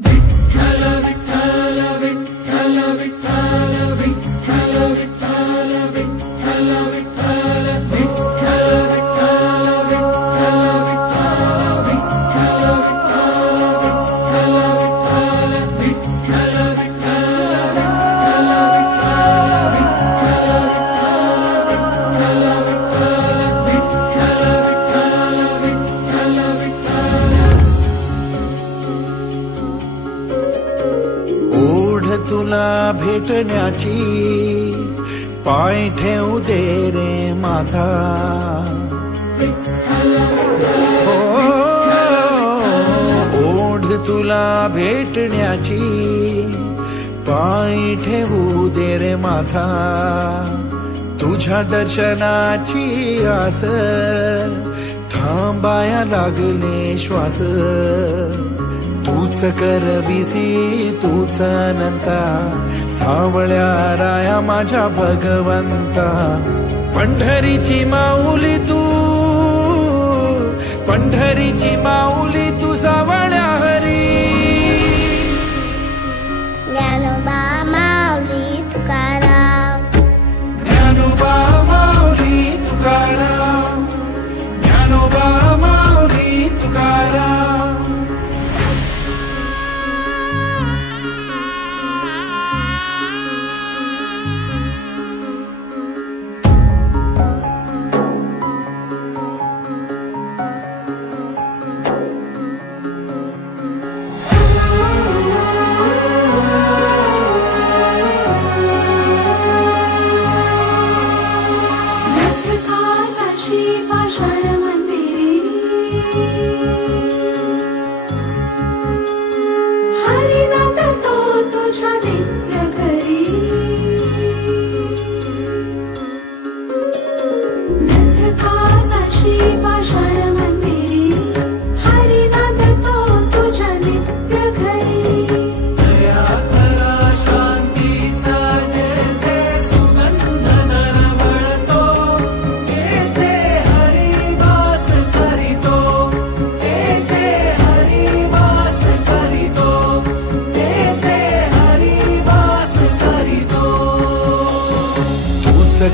विठ्ठल विठ्ठल विठ्ठल विठ्ठल विठ्ठल विठ्ठल विठ्ठल विठ्ठल विठ्ठल विठ्ठल विठ्ठल विठ्ठल विठ्ठल विठ्ठल ओढ तुला भेटण्याची पाय ठेवू दे रे माता हो ओढ तुला भेटण्याची पाय ठेवू दे रे माता तुझ्या दर्शनाची आस थांबाया लागले श्वास तूच करविसी तूच अनंता सावळ्या राया माझ्या भगवंता पंढरीची माऊली तू पंढरीची माऊली तू सावळ्या हरी ज्ञानोबा माऊली तुकाराम ज्ञानोबा माऊली तुकाराम ज्ञानोबा माऊली तुकाराम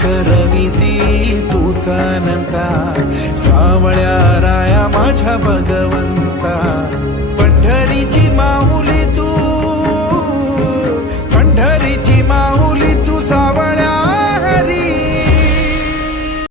करविसी तूच अनंता सावळ्या राया माझ्या भगवंता पंढरीची माऊ